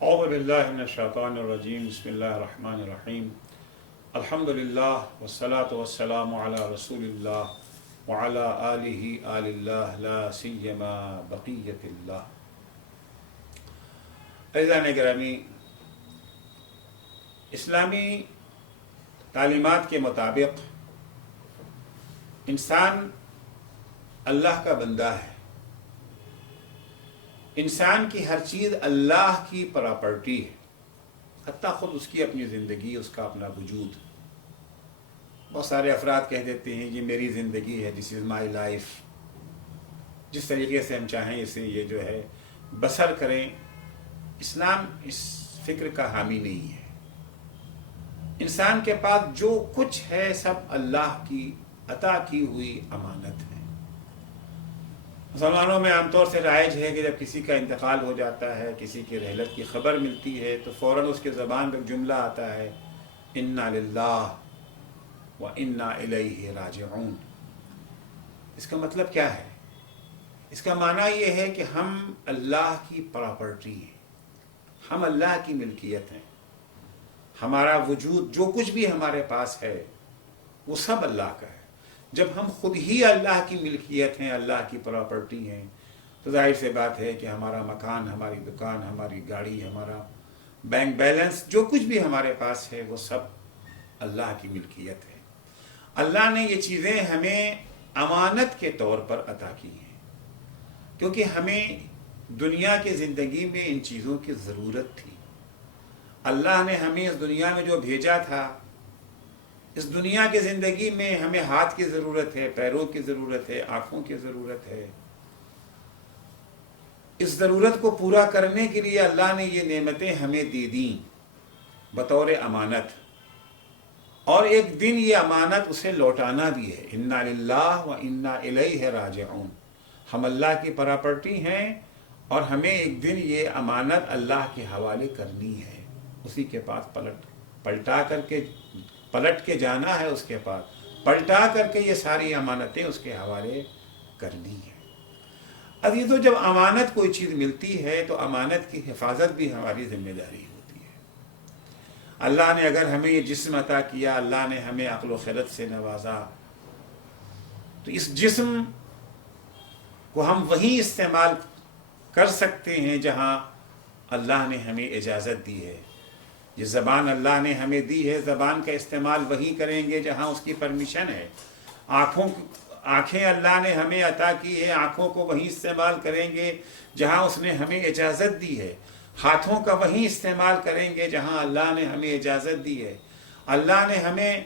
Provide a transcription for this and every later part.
أعوذ بالله من الشيطان الرجيم بسم الله الرحمن الرحيم الحمد لله والصلاة والسلام على رسول الله وعلى آله آل الله لا سيما بقية الله. عزیزان گرامی، اسلامی تعلیمات کے مطابق انسان اللہ کا بندہ ہے. انسان کی ہر چیز اللہ کی پراپرٹی ہے، حتیٰ خود اس کی اپنی زندگی، اس کا اپنا وجود. بہت سارے افراد کہہ دیتے ہیں یہ میری زندگی ہے، دس از مائی لائف. جس طریقے سے ہم چاہیں اسے یہ جو ہے بسر کریں. اسلام اس فکر کا حامی نہیں ہے. انسان کے پاس جو کچھ ہے سب اللہ کی عطا کی ہوئی امانت ہے. مسلمانوں میں عام طور سے رائج ہے کہ جب کسی کا انتقال ہو جاتا ہے، کسی کی رحلت کی خبر ملتی ہے تو فوراً اس کے زبان پر جملہ آتا ہے انا للہ و انا الیہ راجعون. اس کا مطلب کیا ہے؟ اس کا معنی یہ ہے کہ ہم اللہ کی پراپرٹی ہیں، ہم اللہ کی ملکیت ہیں. ہمارا وجود جو کچھ بھی ہمارے پاس ہے وہ سب اللہ کا ہے. جب ہم خود ہی اللہ کی ملکیت ہیں، اللہ کی پراپرٹی ہیں، تو ظاہر سے بات ہے کہ ہمارا مکان، ہماری دکان، ہماری گاڑی، ہمارا بینک بیلنس، جو کچھ بھی ہمارے پاس ہے وہ سب اللہ کی ملکیت ہے. اللہ نے یہ چیزیں ہمیں امانت کے طور پر عطا کی ہیں کیونکہ ہمیں دنیا کی زندگی میں ان چیزوں کی ضرورت تھی. اللہ نے ہمیں اس دنیا میں جو بھیجا تھا، اس دنیا کی زندگی میں ہمیں ہاتھ کی ضرورت ہے، پیروں کی ضرورت ہے، آنکھوں کی ضرورت ہے. اس ضرورت کو پورا کرنے کے لیے اللہ نے یہ نعمتیں ہمیں دے دیں بطور امانت، اور ایک دن یہ امانت اسے لوٹانا بھی ہے. انا للہ و انا الیہ راجعون. ہم اللہ کی پراپرٹی ہیں اور ہمیں ایک دن یہ امانت اللہ کے حوالے کرنی ہے. اسی کے پاس پلٹ کے جانا ہے، اس کے پاس پلٹا کر کے یہ ساری امانتیں اس کے حوالے کرنی ہیں. عزیزو، جب امانت کوئی چیز ملتی ہے تو امانت کی حفاظت بھی ہماری ذمہ داری ہوتی ہے. اللہ نے اگر ہمیں یہ جسم عطا کیا، اللہ نے ہمیں عقل و خرد سے نوازا، تو اس جسم کو ہم وہیں استعمال کر سکتے ہیں جہاں اللہ نے ہمیں اجازت دی ہے. یہ زبان اللہ نے ہمیں دی ہے، زبان کا استعمال وہیں کریں گے جہاں اس کی پرمیشن ہے. آنکھیں اللہ نے ہمیں عطا کی ہے، آنکھوں کو وہیں استعمال کریں گے جہاں اس نے ہمیں اجازت دی ہے. ہاتھوں کا وہیں استعمال کریں گے جہاں اللہ نے ہمیں اجازت دی ہے. اللہ نے ہمیں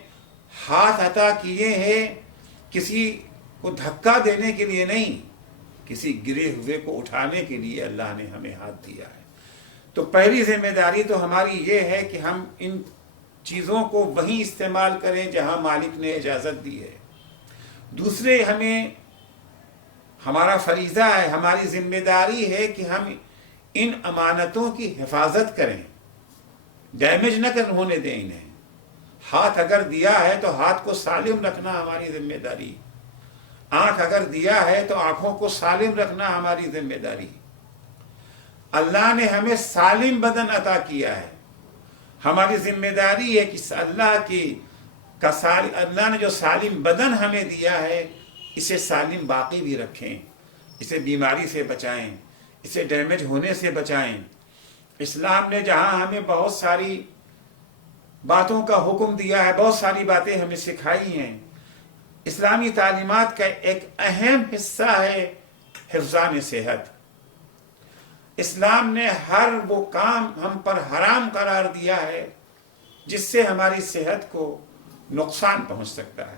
ہاتھ عطا کیے ہیں کسی کو دھکا دینے کے لیے نہیں، کسی گرے ہوئے کو اٹھانے کے لیے اللہ نے ہمیں ہاتھ دیا ہے. تو پہلی ذمہ داری تو ہماری یہ ہے کہ ہم ان چیزوں کو وہیں استعمال کریں جہاں مالک نے اجازت دی ہے. دوسرے، ہمارا فریضہ ہے، ہماری ذمہ داری ہے کہ ہم ان امانتوں کی حفاظت کریں، ڈیمیج نہ ہونے دیں انہیں. ہاتھ اگر دیا ہے تو ہاتھ کو سالم رکھنا ہماری ذمہ داری. آنکھ اگر دیا ہے تو آنکھوں کو سالم رکھنا ہماری ذمہ داری. اللہ نے ہمیں سالم بدن عطا کیا ہے. ہماری ذمہ داری ہے کہ اللہ نے جو سالم بدن ہمیں دیا ہے اسے سالم باقی بھی رکھیں، اسے بیماری سے بچائیں، اسے ڈیمیج ہونے سے بچائیں. اسلام نے جہاں ہمیں بہت ساری باتوں کا حکم دیا ہے، بہت ساری باتیں ہمیں سکھائی ہیں، اسلامی تعلیمات کا ایک اہم حصہ ہے حفظان صحت. اسلام نے ہر وہ کام ہم پر حرام قرار دیا ہے جس سے ہماری صحت کو نقصان پہنچ سکتا ہے.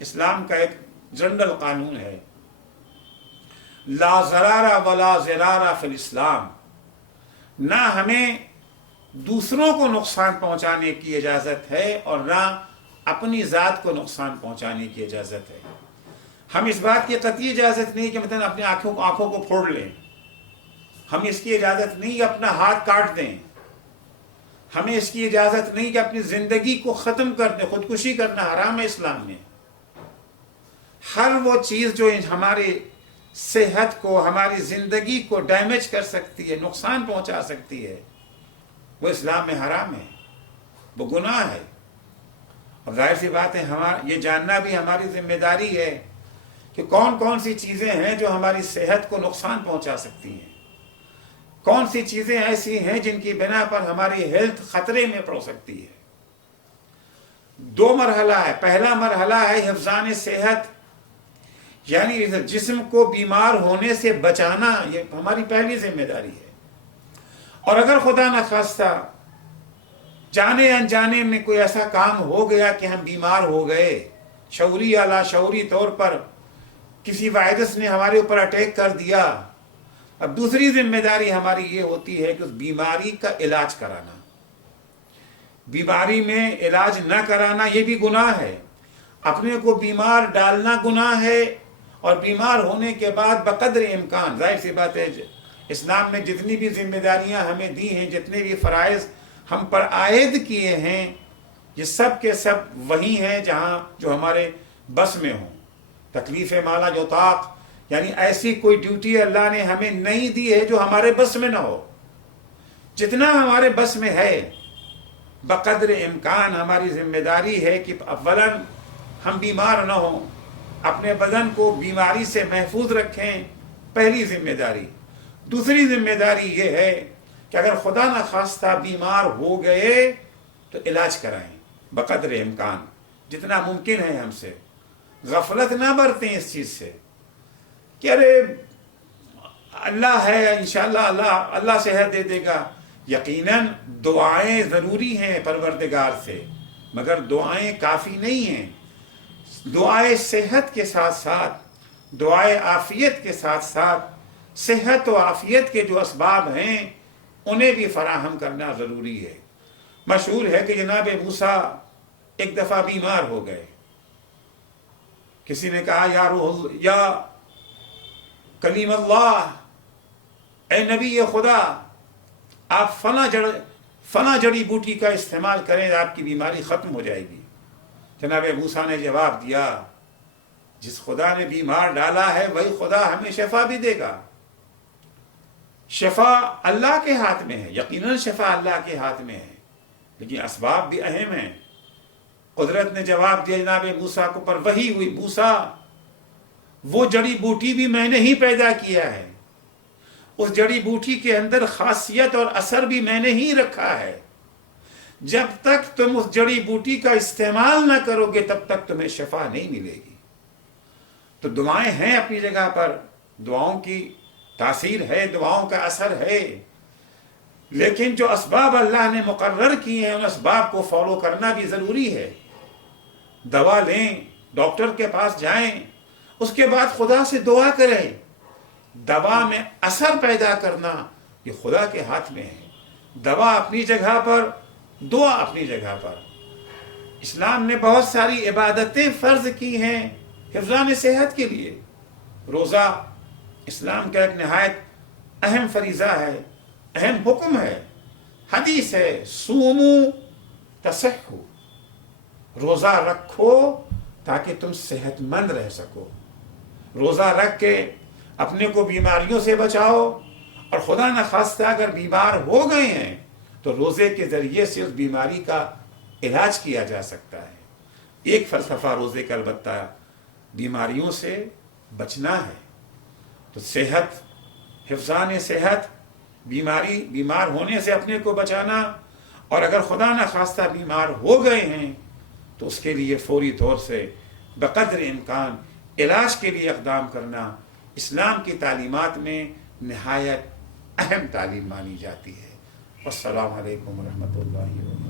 اسلام کا ایک جنرل قانون ہے، لا ضرار ولا ضرار فی الاسلام. نہ ہمیں دوسروں کو نقصان پہنچانے کی اجازت ہے اور نہ اپنی ذات کو نقصان پہنچانے کی اجازت ہے. ہم اس بات کی قطعی اجازت نہیں کہ مثلا اپنی آنکھوں کو پھوڑ لیں. ہم اس کی اجازت نہیں کہ اپنا ہاتھ کاٹ دیں. ہمیں اس کی اجازت نہیں کہ اپنی زندگی کو ختم کر دیں. خودکشی کرنا حرام ہے اسلام میں. ہر وہ چیز جو ہمارے صحت کو، ہماری زندگی کو ڈیمیج کر سکتی ہے، نقصان پہنچا سکتی ہے، وہ اسلام میں حرام ہے، وہ گناہ ہے۔ اب ظاہر سی بات ہے یہ جاننا بھی ہماری ذمہ داری ہے کہ کون کون سی چیزیں ہیں جو ہماری صحت کو نقصان پہنچا سکتی ہیں، کون سی چیزیں ایسی ہیں جن کی بنا پر ہماری ہیلتھ خطرے میں پڑ سکتی ہے۔ 2 مرحلہ ہے۔ پہلا مرحلہ ہے حفظان صحت، یعنی جسم کو بیمار ہونے سے بچانا، یہ ہماری پہلی ذمہ داری ہے۔ اور اگر خدا نخواستہ جانے انجانے میں کوئی ایسا کام ہو گیا کہ ہم بیمار ہو گئے، شعوری یا لاشعوری طور پر کسی وائرس نے ہمارے اوپر اٹیک کر دیا، اب دوسری ذمہ داری ہماری یہ ہوتی ہے کہ اس بیماری کا علاج کرانا۔ بیماری میں علاج نہ کرانا یہ بھی گناہ ہے، اپنے کو بیمار ڈالنا گناہ ہے، اور بیمار ہونے کے بعد بقدر امکان، ظاہر سی بات ہے اسلام میں جتنی بھی ذمہ داریاں ہمیں دی ہیں، جتنے بھی فرائض ہم پر عائد کیے ہیں، یہ سب کے سب وہی ہیں جو ہمارے بس میں ہوں۔ تکلیف مالا جو طاق، یعنی ایسی کوئی ڈیوٹی اللہ نے ہمیں نہیں دی ہے جو ہمارے بس میں نہ ہو۔ جتنا ہمارے بس میں ہے بقدر امکان ہماری ذمہ داری ہے کہ اولاً ہم بیمار نہ ہوں، اپنے بدن کو بیماری سے محفوظ رکھیں، پہلی ذمہ داری۔ دوسری ذمہ داری یہ ہے کہ اگر خدا نخواستہ بیمار ہو گئے تو علاج کرائیں بقدر امکان، جتنا ممکن ہے ہم سے۔ غفلت نہ برتیں اس چیز سے کہ ارے اللہ ہے، انشاءاللہ اللہ صحت دے دے گا۔ یقیناً دعائیں ضروری ہیں پروردگار سے، مگر دعائیں کافی نہیں ہیں۔ دعائیں صحت کے ساتھ ساتھ، دعائیں عافیت کے ساتھ ساتھ، صحت و عافیت کے جو اسباب ہیں انہیں بھی فراہم کرنا ضروری ہے۔ مشہور ہے کہ جناب موسیٰ ایک دفعہ بیمار ہو گئے، کسی نے کہا یا کلیم اللہ، اے نبی خدا، آپ فلاں جڑی بوٹی کا استعمال کریں، آپ کی بیماری ختم ہو جائے گی۔ جناب موسیٰ نے جواب دیا، جس خدا نے بیمار ڈالا ہے وہی خدا ہمیں شفا بھی دے گا۔ شفا اللہ کے ہاتھ میں ہے، یقیناً شفا اللہ کے ہاتھ میں ہے، لیکن اسباب بھی اہم ہیں۔ قدرت نے جواب دیا جناب موسیٰ کو، پر وہی ہوئی، موسیٰ وہ جڑی بوٹی بھی میں نے ہی پیدا کیا ہے، اس جڑی بوٹی کے اندر خاصیت اور اثر بھی میں نے ہی رکھا ہے، جب تک تم اس جڑی بوٹی کا استعمال نہ کرو گے تب تک تمہیں شفا نہیں ملے گی۔ تو دعائیں ہیں اپنی جگہ پر، دعاؤں کی تاثیر ہے، دعاؤں کا اثر ہے، لیکن جو اسباب اللہ نے مقرر کیے ہیں ان اسباب کو فالو کرنا بھی ضروری ہے۔ دوا لیں، ڈاکٹر کے پاس جائیں، اس کے بعد خدا سے دعا کریں۔ دوا میں اثر پیدا کرنا یہ خدا کے ہاتھ میں ہے۔ دوا اپنی جگہ پر، دعا اپنی جگہ پر۔ اسلام نے بہت ساری عبادتیں فرض کی ہیں حفظان صحت کے لیے۔ روزہ اسلام کا ایک نہایت اہم فریضہ ہے، اہم حکم ہے۔ حدیث ہے، سومو تصحو، روزہ رکھو تاکہ تم صحت مند رہ سکو۔ روزہ رکھ کے اپنے کو بیماریوں سے بچاؤ، اور خدا نخواستہ اگر بیمار ہو گئے ہیں تو روزے کے ذریعے سے اس بیماری کا علاج کیا جا سکتا ہے۔ ایک فلسفہ روزے کا البتہ بیماریوں سے بچنا ہے۔ تو صحت، حفظان صحت، بیمار ہونے سے اپنے کو بچانا، اور اگر خدا نخواستہ بیمار ہو گئے ہیں تو اس کے لیے فوری طور سے بقدر امکان علاج کے لیے اقدام کرنا اسلام کی تعلیمات میں نہایت اہم تعلیم مانی جاتی ہے۔ والسلام علیکم ورحمۃ اللہ وبرکاتہ۔